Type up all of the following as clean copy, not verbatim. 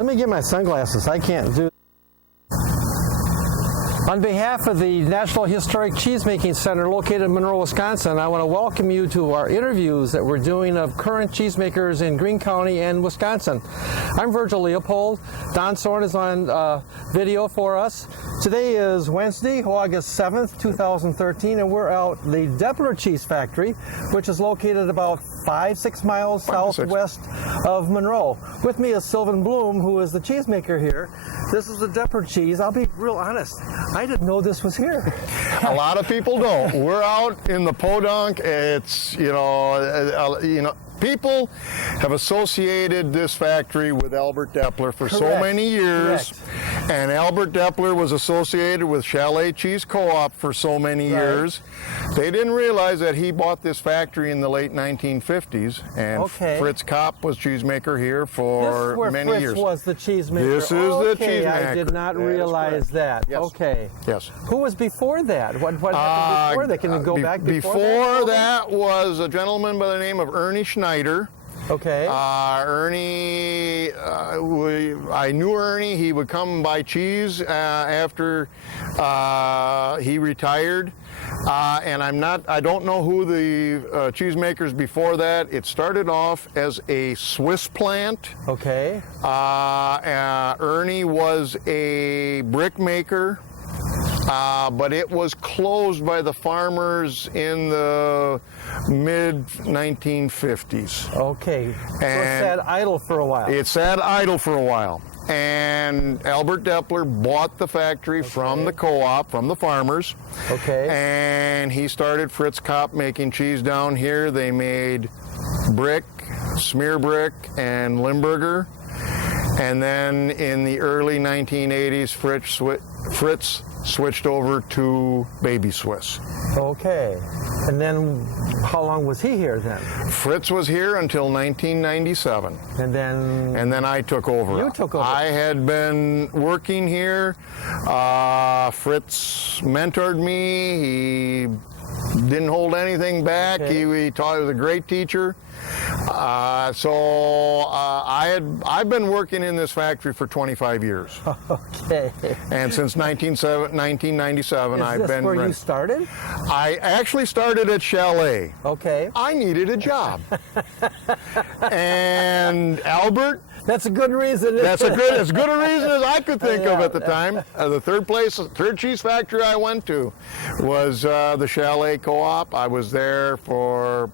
Let me get my sunglasses. I can't do. On behalf of the National Historic Cheesemaking Center located in Monroe, Wisconsin, I want to welcome you to our interviews that we're doing of current cheesemakers in Greene County and Wisconsin. I'm Virgil Leopold. Don Sorn is on video for us. Today is Wednesday, August 7th, 2013, and we're out the Deppeler Cheese Factory, which is located about 5-6 miles southwest of Monroe. With me is Silvan Blum, who is the cheesemaker here. This is the Deppeler cheese. I'll be real honest, I didn't know this was here. A lot of people don't. We're out in the podunk. It's, people have associated this factory with Albert Deppeler for so many years. Correct. And Albert Deppeler was associated with Chalet Cheese Co-op for so many years. They didn't realize that he bought this factory in the late 1950s, and Fritz Kopp was cheesemaker here for many years. Fritz was the cheesemaker. This is the cheesemaker. I did not realize that. Yes. Okay. Yes. Who was before that? What happened before that? Can you go back before that? Was a gentleman by the name of Ernie Schneider. Okay. Ernie, I knew Ernie. He would come buy cheese after he retired. And I don't know who the cheesemakers before that. It started off as a Swiss plant. Okay. Ernie was a brick maker. But it was closed by the farmers in the mid-1950s. Okay. So it sat idle for a while. It sat idle for a while. And Albert Deppeler bought the factory from the co-op, from the farmers. Okay. And he started Fritz Kopp making cheese down here. They made brick, smear brick, and Limburger. And then in the early 1980s, Fritz switched over to Baby Swiss. Okay. And then how long was he here then? Fritz was here until 1997. And then I took over. You took over. I had been working here. Fritz mentored me. He didn't hold anything back. Okay. He taught. He was a great teacher. I've been working in this factory for 25 years. Okay. And since 1997, I've been. Is this where you started? I actually started at Chalet. Okay. I needed a job. And Albert. That's a good reason. That's as good a reason as I could think of at the time. The third cheese factory I went to was the Chalet Co-op. I was there for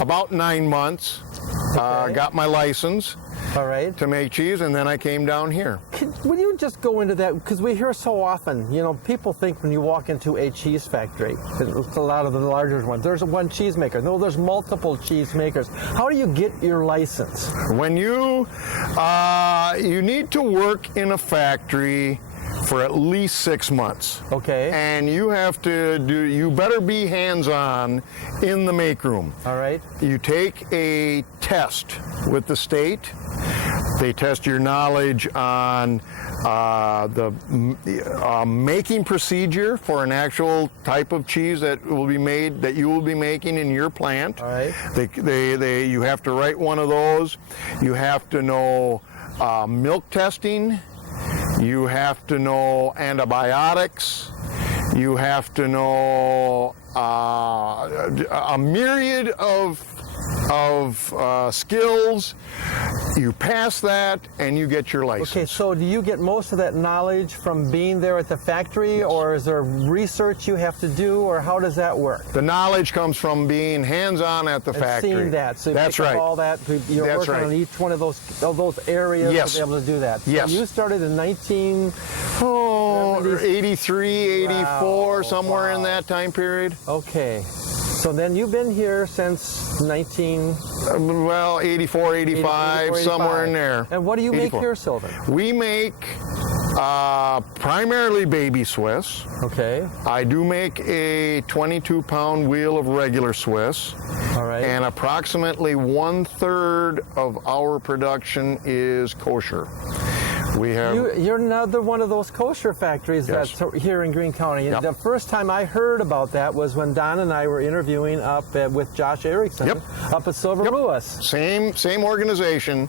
about 9 months. Got my license. All right. To make cheese, and then I came down here. Would you just go into that? Because we hear so often, people think when you walk into a cheese factory, it's a lot of the larger ones, there's one cheesemaker. No, there's multiple cheesemakers. How do you get your license? When you need to work in a factory for at least 6 months. Okay. And you better be hands-on in the make room. All right. You take a test with the state. They test your knowledge on the making procedure for an actual type of cheese that will be made, that you will be making in your plant. All right. You have to write one of those. You have to know milk testing. You have to know antibiotics. You have to know a myriad of skills. You pass that and you get your license. Okay, so do you get most of that knowledge from being there at the factory, or is there research you have to do, or how does that work? The knowledge comes from being hands-on at the factory. Seeing that, so you That's pick up right. all that. You're That's working right. on each one of those areas to be able to do that. So Yes. you started in 83, 84, somewhere in that time period. Okay. So then you've been here since 84, 85, somewhere in there. And what do you 84. make here, Silvan? We make primarily Baby Swiss. Okay. I do make a 22-pound wheel of regular Swiss. All right. And approximately 1/3 of our production is kosher. We have. You're another one of those kosher factories Yes. that's here in Greene County. Yep. The first time I heard about that was when Don and I were interviewing up with Josh Erickson Yep. up at Silver Yep. Lewis. Same organization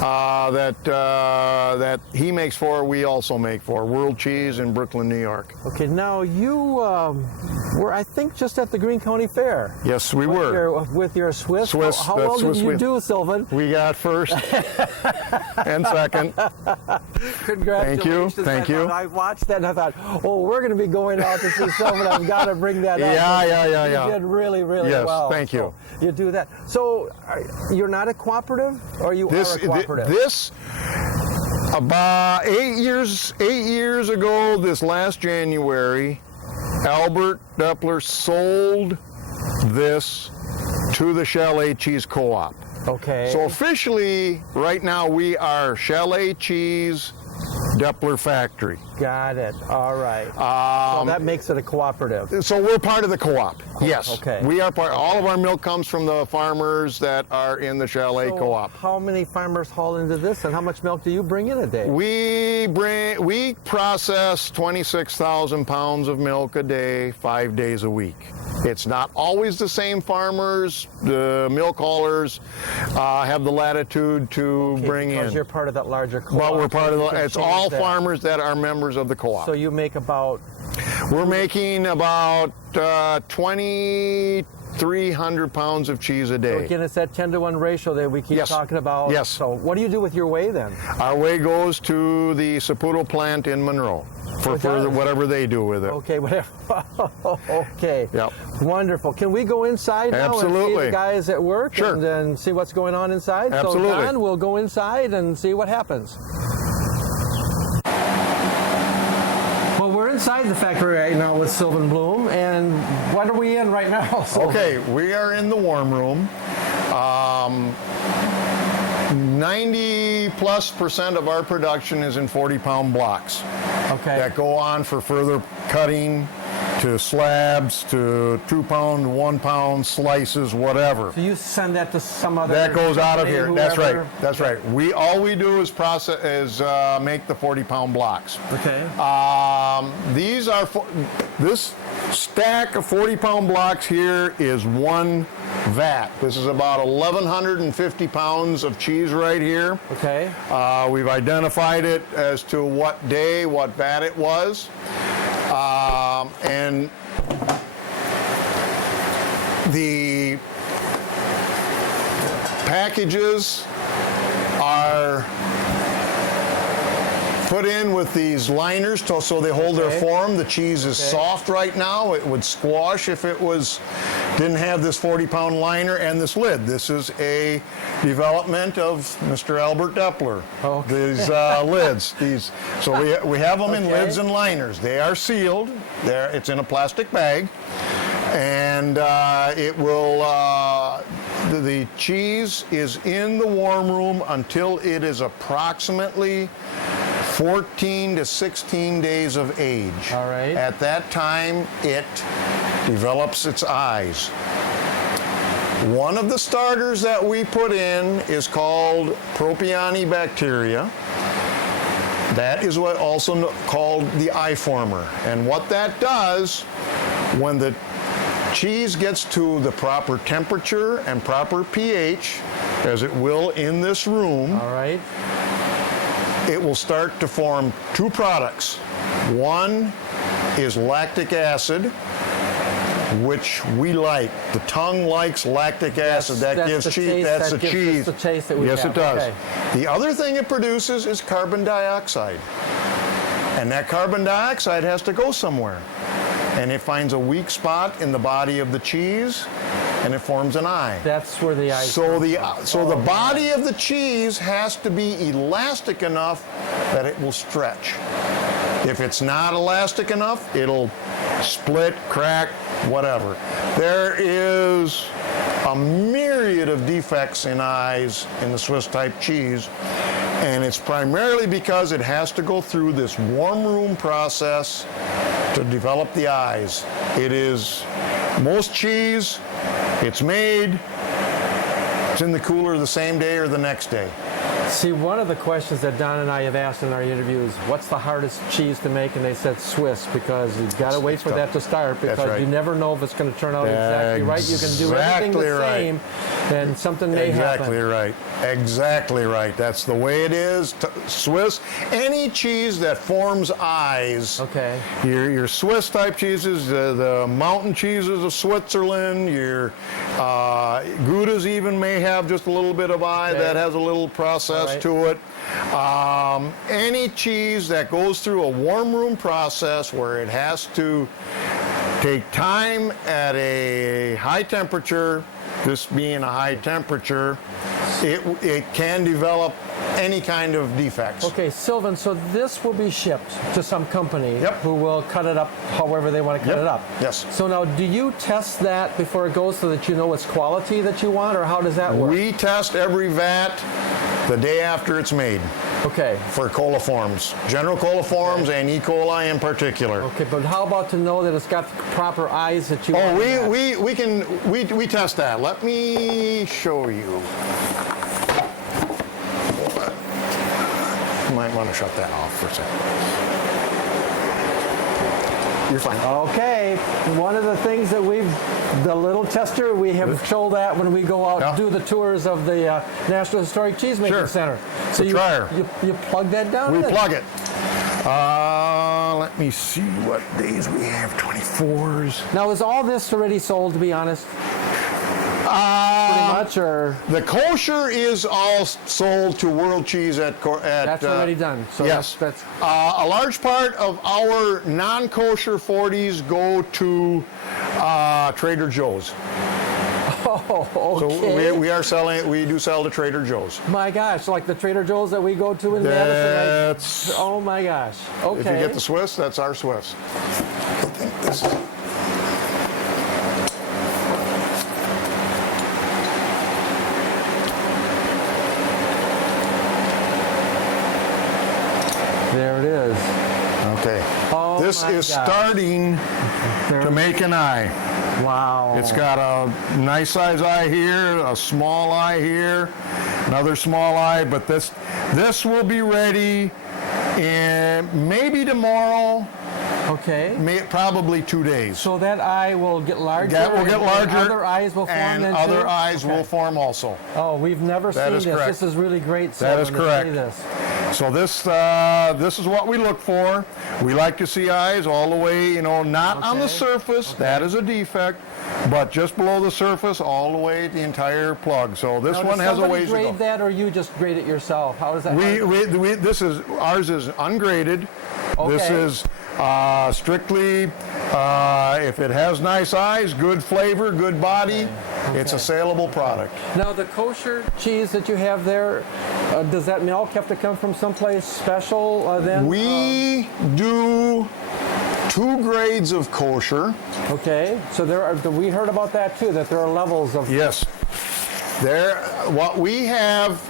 that he makes for, we also make for. World Cheese in Brooklyn, New York. Okay, now you were, I think, just at the Greene County Fair. Yes, we were. With your Swiss. Swiss, How that's well did Swiss you wheat. do, Silvan? We got first and second. Congratulations. Thank you. I watched that and I thought, oh, we're going to be going out to see Silvan. I've got to bring that up. Yeah. You did really, really Yes, well. thank you. So you do that. So you're not a cooperative, or you are a cooperative? This about 8 years ago, this last January, Albert Deppeler sold this to the Chalet Cheese Co-op. Okay. So officially, right now, we are Chalet Cheese Deppeler Factory. Got it. All right. So that makes it a cooperative. So we're part of the co-op. Yes. Okay. We are part. All of our milk comes from the farmers that are in the Chalet So Co-op. how many farmers haul into this, and how much milk do you bring in a day? We process 26,000 pounds of milk a day, 5 days a week. It's not always the same farmers. The milk haulers have the latitude to bring because in. you're part of that larger co-op. But we're part of you the. can It's change all that. farmers that are members of the co-op. So you make about. We're making about 2,300 pounds of cheese a day. Again, it's that 10-to-1 ratio that we keep Yes. talking about. Yes. So what do you do with your whey then? Our whey goes to the Saputo plant in Monroe for it further does? whatever they do with it. Okay, whatever. Okay. Yep. Wonderful. Can we go inside now and see Absolutely. the guys at work Sure. and then see what's going on inside? Absolutely. So Don, we'll go inside and see what happens. Well, we're inside the factory right now with Silvan Blum, and what are we in right now, Silvan? Okay, we are in the warm room. 90+% of our production is in 40-pound blocks Okay. that go on for further cutting to slabs to 2-pound, 1-pound slices, whatever. So you send that to some other. That goes out of company, here. That's whoever? right. That's right. All we do is make the 40-pound blocks. Okay. This stack of 40-pound blocks here is one vat. This is about 1,150 pounds of cheese right here. Okay. We've identified it as to what day, what vat it was. And the packages are put in with these liners so they hold their form. The cheese is soft right now. It would squash if it didn't have this 40-pound liner and this lid. This is a development of Mr. Albert Deppeler. Okay. These lids. So we have them in lids and liners. They are sealed. It's in a plastic bag, and it will. The cheese is in the warm room until it is approximately 14 to 16 days of age. All right. At that time, it develops its eyes. One of the starters that we put in is called Propioni bacteria. That is what also called the eye former. And what that does, when the cheese gets to the proper temperature and proper pH, as it will in this room, All right. it will start to form two products. One is lactic acid, which we like. The tongue likes lactic acid. That That's gives the cheese. taste- That's that the gives cheese. us the taste that we yes, have. it does. Okay. The other thing it produces is carbon dioxide. And that carbon dioxide has to go somewhere. And it finds a weak spot in the body of the cheese, and it forms an eye. That's where the ice. So the body of the cheese has to be elastic enough that it will stretch. If it's not elastic enough, it'll split, crack, whatever. There is a myriad of defects in eyes in the Swiss type cheese, and it's primarily because it has to go through this warm room process to develop the eyes. It is most cheese, it's made, it's in the cooler the same day or the next day. See, one of the questions that Don and I have asked in our interviews, what's the hardest cheese to make? And they said Swiss, because you've got to wait for that to start, because you never know if it's going to turn out exactly right. You can do everything the same, and something may happen. Exactly right. Exactly right. That's the way it is. Swiss, any cheese that forms eyes. Okay. Your Swiss type cheeses, the mountain cheeses of Switzerland, your Goudas even may have just a little bit of eye that has a little process to it. Any cheese that goes through a warm room process where it has to take time at a high temperature, this being a high temperature, it can develop any kind of defects. Okay, Silvan, so this will be shipped to some company who will cut it up however they want to cut it up. Yes. So now, do you test that before it goes so that you know it's quality that you want, or how does that work? We test every vat the day after it's made. Okay. For coliforms, general coliforms and E. coli in particular. Okay, but how about to know that it's got the proper eyes that you want? Oh, we test that. Let me show you. You might want to shut that off for a second. You're fine. Okay, one of the things that the little tester, we have shown that when we go out and do the tours of the National Historic Cheesemaking Center. So you plug that down? We plug it. Let me see what days we have, 24s. Now, is all this already sold, to be honest? Pretty much, or? The kosher is all sold to World Cheese at That's already done. So yes. That's a large part of our non-kosher 40s go to Trader Joe's. Oh, okay. So we do sell to Trader Joe's. My gosh, like the Trader Joe's that we go to in Madison. Oh my gosh. Okay. If you get the Swiss, that's our Swiss. I think this is. There it is. Okay. Oh, this is starting to make an eye. Wow. It's got a nice size eye here, a small eye here, another small eye, but this will be ready in maybe tomorrow. Okay. Probably 2 days. So that eye will get larger. That will get larger. And other eyes will form and then too? other eyes will form also. Oh, we've never seen this. Correct. This is really great. That is correct. So this is what we look for. We like to see eyes all the way, not on the surface. That is a defect, but just below the surface, all the way the entire plug. So this one has a ways to go. Does somebody grade that, or you just grade it yourself? How does that? Ours is ungraded. Okay. This is strictly if it has nice eyes, good flavor, good body. Okay. It's a saleable product. Now, the kosher cheese that you have there, does that milk have to come from someplace special then? We do 2 grades of kosher. Okay, so we heard about that too, that there are levels of. Yes. What we have.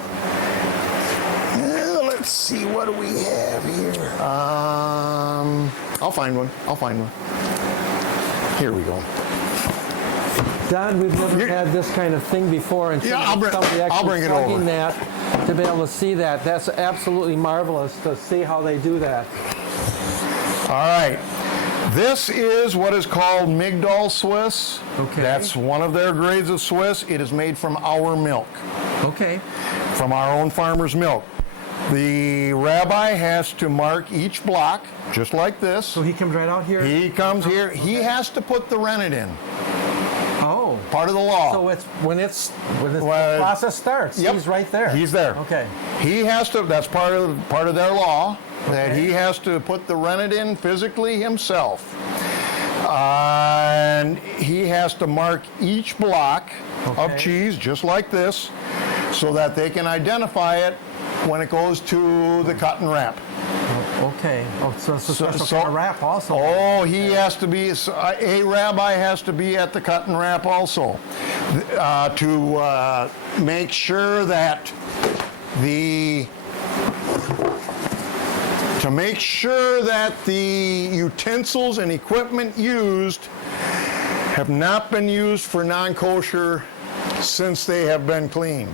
Let's see, what do we have here? I'll find one. Here we go. Don, we've never had this kind of thing before, and I'll bring it over. That to be able to see that. That's absolutely marvelous to see how they do that. All right. This is what is called Migdal Swiss. Okay. That's one of their grades of Swiss. It is made from our milk. Okay. From our own farmer's milk. The rabbi has to mark each block, just like this. So he comes right out here? He comes here. He has to put the rennet in. Oh. Part of the law. So when the process starts, he's right there. He's there. Okay. He has to, that's part of their law, that he has to put the rennet in physically himself. And he has to mark each block of cheese, just like this, so that they can identify it when it goes to the cut and wrap. Okay. Oh, so it's a special kind of wrap also. Oh, he has to be, a rabbi has to be at the cut and wrap also to make sure that the utensils and equipment used have not been used for non-kosher since they have been cleaned.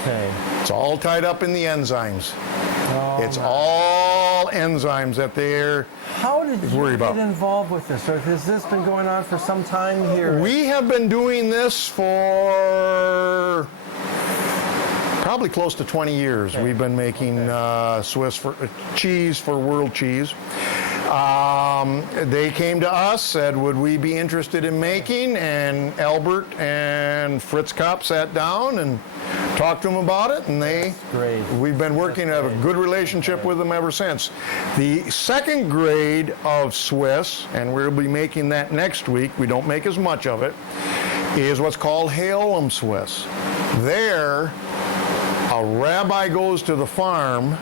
Okay. It's all tied up in the enzymes. Oh, It's all enzymes that they're How did you worried get about. involved with this? Or has this been going on for some time here? We have been doing this for probably close to 20 years. Okay. We've been making Swiss cheese for World Cheese. They came to us, said, would we be interested in making? And Albert and Fritz Kopp sat down and talked to them about it, and Great. we've been working at a good relationship with them ever since. The second grade of Swiss, and we'll be making that next week, we don't make as much of it, is what's called Halem Swiss. There, a rabbi goes to the farm,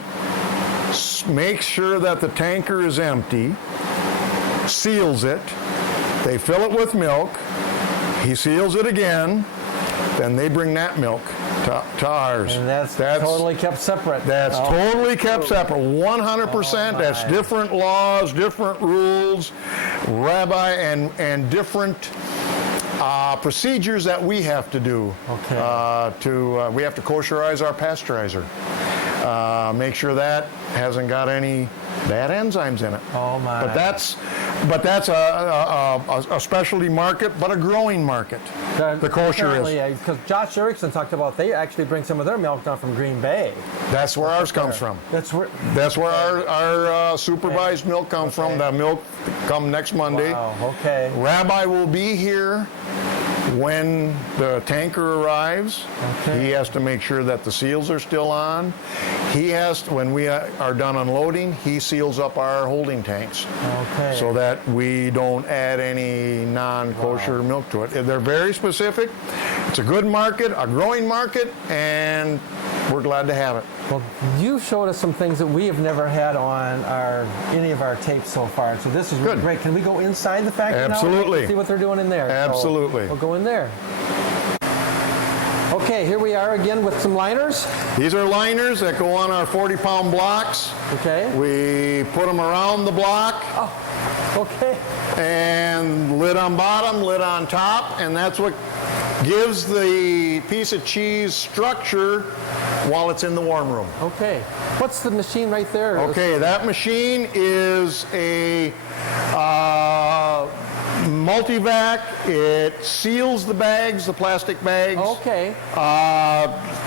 makes sure that the tanker is empty, seals it, they fill it with milk, he seals it again, then they bring that milk to ours. And that's totally kept separate. That's totally kept separate, 100%. That's different laws, different rules, rabbi, and different procedures that we have to do. Okay. We have to kosherize our pasteurizer. Make sure that hasn't got any bad enzymes in it. Oh my! But that's a specialty market, but a growing market. The kosher is. Yeah, because Josh Erickson talked about they actually bring some of their milk down from Green Bay. That's where ours comes from. That's where our supervised milk comes from. That milk come next Monday. Wow. Okay. Rabbi will be here when the tanker arrives. Okay. He has to make sure that the seals are still on. He has to, when we are done unloading, he seals up our holding tanks. Okay. So that we don't add any non-kosher milk to it. They're very specific. It's a good market, a growing market, and we're glad to have it. Well, you showed us some things that we have never had on any of our tapes so far. So this is really Good. great. Can we go inside the factory Absolutely. now? See what they're doing in there. Absolutely. So we'll go in there. Okay, here we are again with some liners. These are liners that go on our 40-pound blocks. Okay. We put them around the block. Oh, okay. And lid on bottom, lid on top, and that's what gives the piece of cheese structure while it's in the warm room. Okay. What's the machine right there? Okay, that machine is a multivac. It seals the bags, the plastic bags. Okay.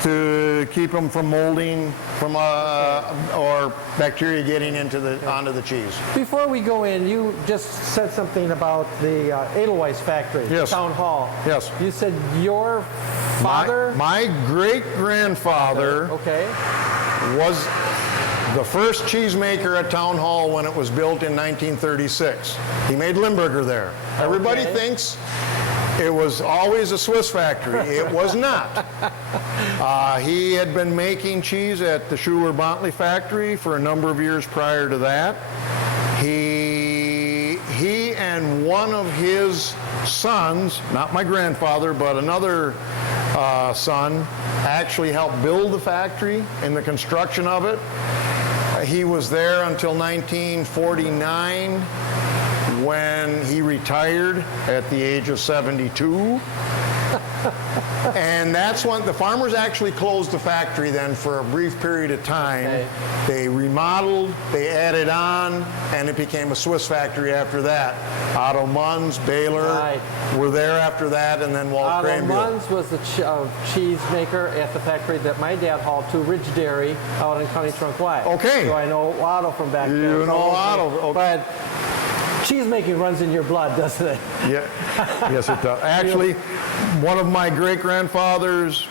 To keep them from molding or bacteria getting onto the cheese. Before we go in, you just said something about the Edelweiss factory, Yes. the town hall. Yes. You said your father? My great-grandfather Okay. was the first cheesemaker at Town Hall when it was built in 1936. He made Limburger there. Everybody Okay. thinks it was always a Swiss factory. It was not. He had been making cheese at the Schuler-Bontley factory for a number of years prior to that. He and one of his sons, not my grandfather, but another son, actually helped build the factory in the construction of it. He was there until 1949 when he retired at the age of 72. And that's when the farmers actually closed the factory then for a brief period of time. Okay. They remodeled, they added on, and it became a Swiss factory after that. Otto Munz, Baylor were there after that, and then Walt Otto Cranbill. Munz was the cheese maker at the factory that my dad hauled to, Ridge Dairy, out in County Trunk Y. Okay. So I know Otto from back there. You know Otto. Okay. But cheese making runs in your blood, doesn't it? Yeah, yes it does. Actually, one of my great-grandfather's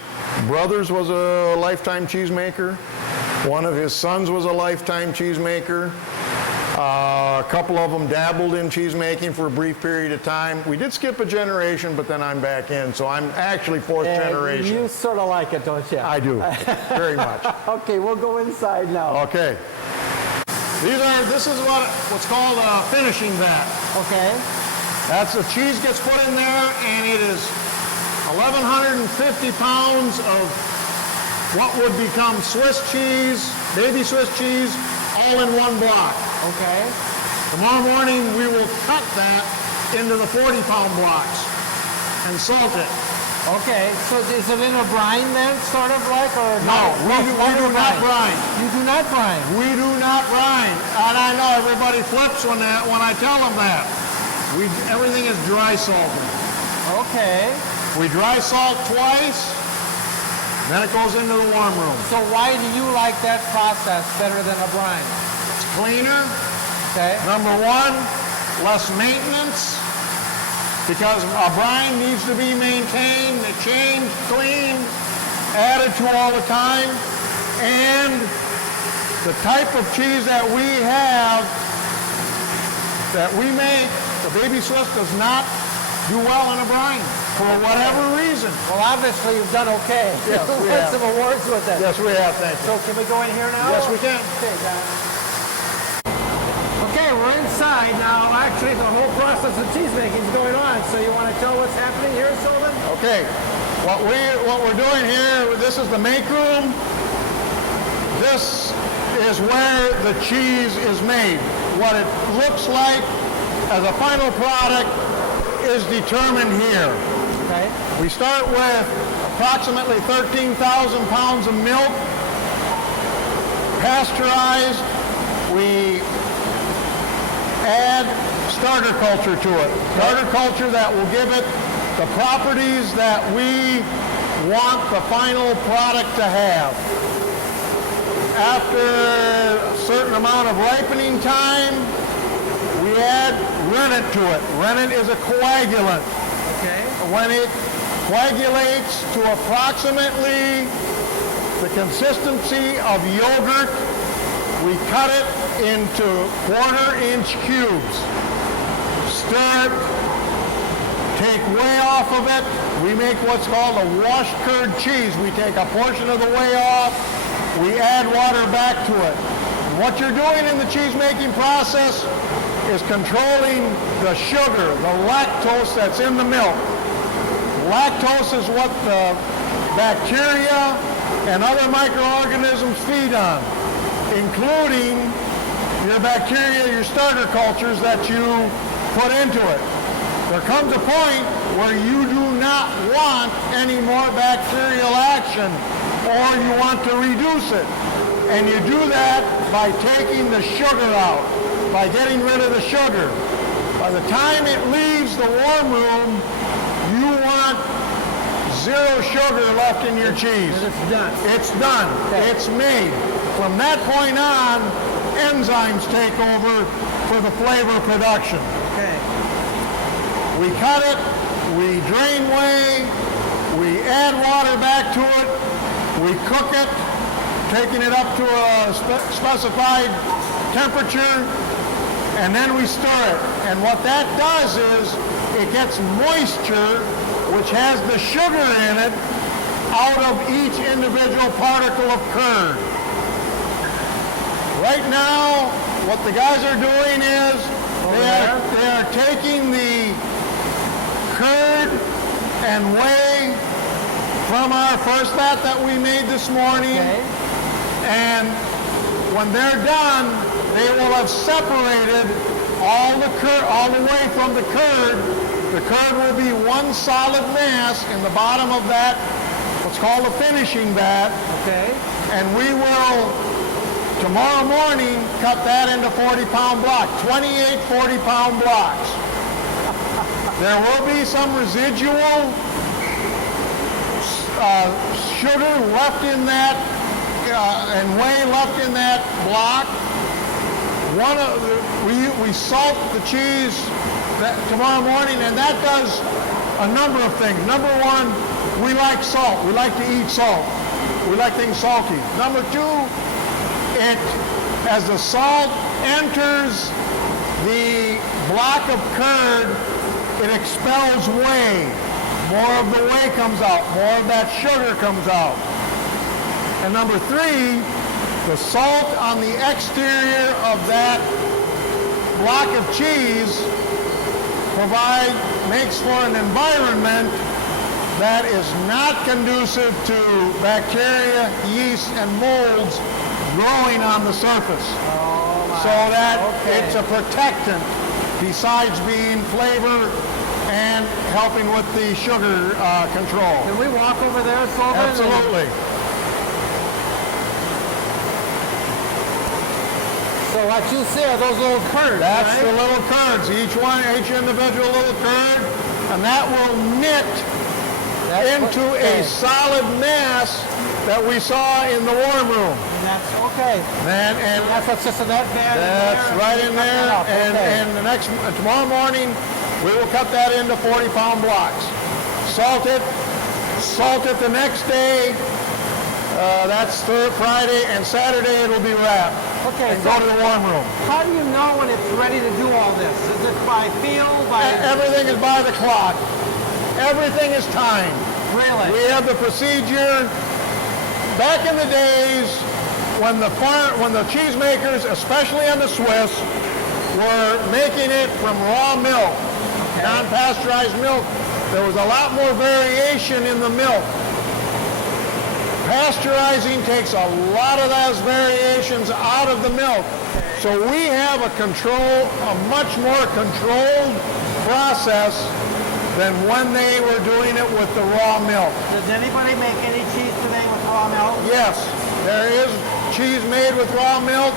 brothers was a lifetime cheesemaker. One of his sons was a lifetime cheesemaker. A couple of them dabbled in cheesemaking for a brief period of time. We did skip a generation, but then I'm back in, so I'm actually fourth generation. You sort of like it, don't you? I do, very much. Okay, we'll go inside now. Okay. This is what's called a finishing vat. Okay. That's the cheese gets put in there, and it is 1,150 pounds of what would become Swiss cheese, baby Swiss cheese, all in one block. Okay. Tomorrow morning we will cut that into the 40-pound blocks and salt it. Okay, so is it in a brine then, sort of like, or No, we do not brine. You do not brine. We do not brine. And I know everybody flips when I tell them that. Everything is dry salted. Okay. We dry salt twice, then it goes into the warm room. So why do you like that process better than a brine? It's cleaner. Okay. Number one, less maintenance, because a brine needs to be maintained, changed, cleaned, added to all the time. And the type of cheese that we have, that we make, the baby Swiss does not do well in a brine for whatever reason. Well, obviously you've done okay. Yes, You've we won have. some awards with it. Yes, we have, thank you. So can we go in here now? Yes, we can. Okay, okay, we're inside now. Actually, the whole process of cheese making is going on. So you want to tell what's happening here, Silvan? Okay, what we're doing here, this is the make room. This is where the cheese is made. What it looks like as a final product is determined here. Okay. We start with approximately 13,000 pounds of milk, pasteurized. We add starter culture to it. Starter culture that will give it the properties that we want the final product to have. After a certain amount of ripening time, we add rennet to it. Rennet is a coagulant. Okay. When it coagulates to approximately the consistency of yogurt, we cut it into 1/4-inch cubes. Stir it, take whey off of it. We make what's called a wash curd cheese. We take a portion of the whey off, we add water back to it. What you're doing in the cheese making process is controlling the sugar, the lactose that's in the milk. Lactose is what the bacteria and other microorganisms feed on, including your bacteria, your starter cultures that you put into it. There comes a point where you do not want any more bacterial action, or you want to reduce it. And you do that by taking the sugar out, by getting rid of the sugar. By the time it leaves the warm room, you want 0 sugar left in your cheese. And it's done. It's done. Okay. It's made. From that point on, enzymes take over for the flavor production. Okay. We cut it, we drain whey, we add water back to it, we cook it, taking it up to a specified temperature, and then we stir it. And what that does is it gets moisture, which has the sugar in it, out of each individual particle of curd. Right now, what the guys are doing is they are taking the curd and whey from our first bat that we made this morning. Okay. And when they're done, they will have separated all the whey from the curd. The curd will be one solid mass in the bottom of that, what's called a finishing vat. Okay. And we will, tomorrow morning, cut that into 40-pound blocks, 28 40-pound blocks. There will be some residual sugar left in that and whey left in that block. We salt the cheese tomorrow morning, and that does a number of things. Number one, we like salt. We like to eat salt. We like things salty. Number two, as the salt enters the block of curd, it expels whey. More of the whey comes out. More of that sugar comes out. And number three, the salt on the exterior of that block of cheese makes for an environment that is not conducive to bacteria, yeast, and molds growing on the surface. Oh my. So that Okay. it's a protectant besides being flavor and helping with the sugar control. Can we walk over there, Silvan? Absolutely. So what you see are those little curds, That's right? the little curds, each individual little curd, and that will knit into a solid mass that we saw in the warm room. And that's okay. And That's what's just in that bag. that's right in there. And tomorrow morning we will cut that into 40-pound blocks. Salt it the next day. That's Friday, and Saturday it'll be wrapped. Okay, And so go to the warm room. how do you know when it's ready to do all this? Is it by feel, Everything is by the clock. Everything is timed. Really? We have the procedure. Back in the days when the cheesemakers, especially on the Swiss, were making it from raw milk, non-pasteurized milk, there was a lot more variation in the milk. Pasteurizing takes a lot of those variations out of the milk. So we have a much more controlled process than when they were doing it with the raw milk. Does anybody make any cheese today with raw milk? Yes, there is cheese made with raw milk,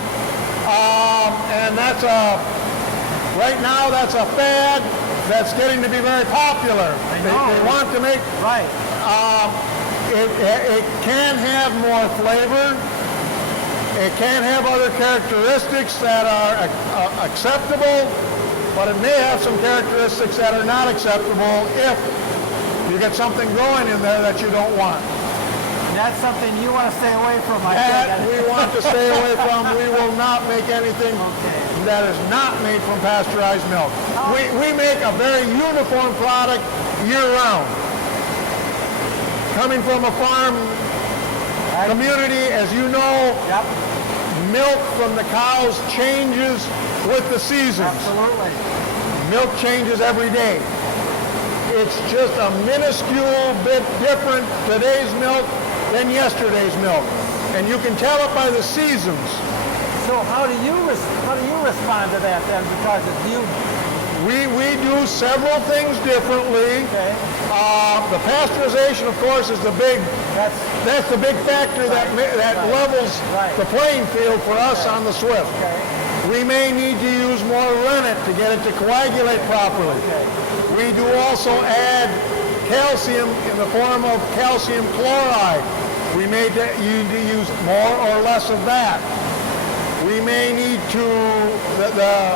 and right now that's a fad that's getting to be very popular. They want to make, Right. it can have more flavor. It can have other characteristics that are acceptable, but it may have some characteristics that are not acceptable if you get something growing in there that you don't want. That's something you want to stay away from, I That think. we want to stay away from. We will not make anything that is not made from pasteurized milk. We make a very uniform product year-round. Coming from a farm community, as you know, Yep, milk from the cows changes with the seasons. absolutely. Milk changes every day. It's just a minuscule bit different today's milk than yesterday's milk. And you can tell it by the seasons. So how do you respond to that then? Because if you We do several things differently. okay, The pasteurization, of course, is the big factor that levels Right. the playing field for us on the Swift. okay, We may need to use more rennet to get it to coagulate properly. okay. We do also add calcium in the form of calcium chloride. We may need to use more or less of that. We may need to, the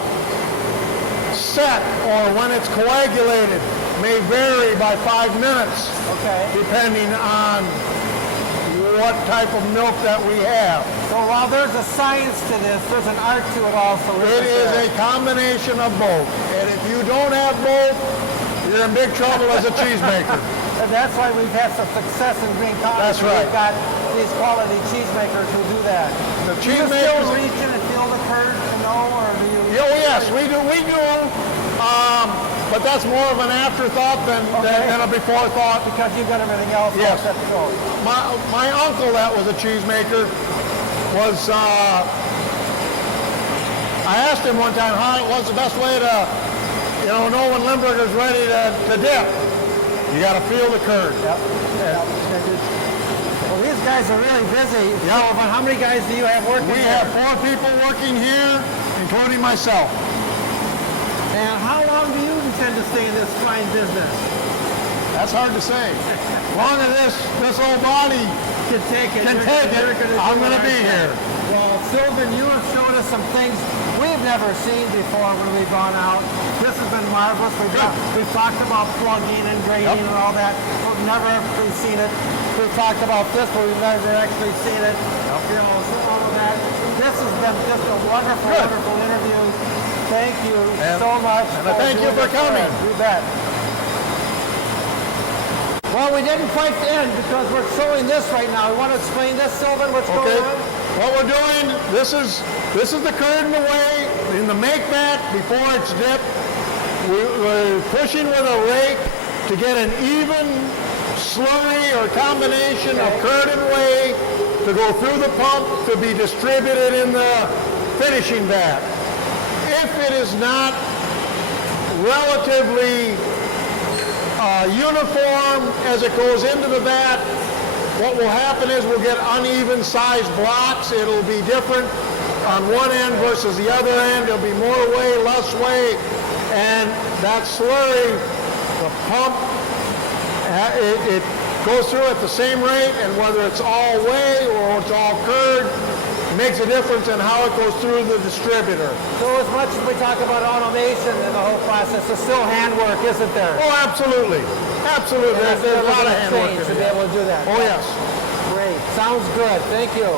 set or when it's coagulated may vary by 5 minutes, Okay. depending on what type of milk that we have. So while there's a science to this, there's an art to it also. It is a combination of both. And if you don't have both, you're in big trouble as a cheesemaker. And that's why we've had some success in Green County. That's right. We've got these quality cheesemakers who do that. The Do you cheesemakers. still reach in and feel the curd to know, or do you? Oh yes, we do. But that's more of an afterthought than a before thought. Because you've got everything else Yes. all set to go. My uncle that was a cheesemaker was, I asked him one time, what's the best way to, know when Limburger's ready to dip? You got to feel the curd. Yep. Well, these guys are really busy. Yep. So, but how many guys do you have working We here? have 4 people working here, including myself. And how long do you intend to stay in this fine business? That's hard to say. As long as this old body Can take it. can take it, I'm going to be here. Well, Silvan, you have showed us some things we've never seen before when we've gone out. This has been marvelous. We've talked about plugging and grading and all that. We've never actually seen it. We've talked about this, but we've never actually seen it. So all of that. This has been just a wonderful, wonderful interview. Thank you so much. And thank you for coming. You bet. Well, we didn't quite end because we're showing this right now. You want to explain this, Silvan? What's going on? What we're doing, this is the curd in the way, in the make vat before it's dipped. We're pushing with a rake to get an even slurry or combination of curd and whey to go through the pump to be distributed in the finishing vat. If it is not relatively uniform as it goes into the vat. What will happen is we'll get uneven sized blocks. It'll be different on one end versus the other end. There'll be more whey, less whey, and that slurry, the pump, it goes through at the same rate, and whether it's all whey or it's all curd, makes a difference in how it goes through the distributor. So as much as we talk about automation in the whole process, there's still handwork, isn't there? Oh, absolutely. Absolutely. There's a lot of handwork to be able to do that. Oh, yes. Great. Sounds good. Thank you.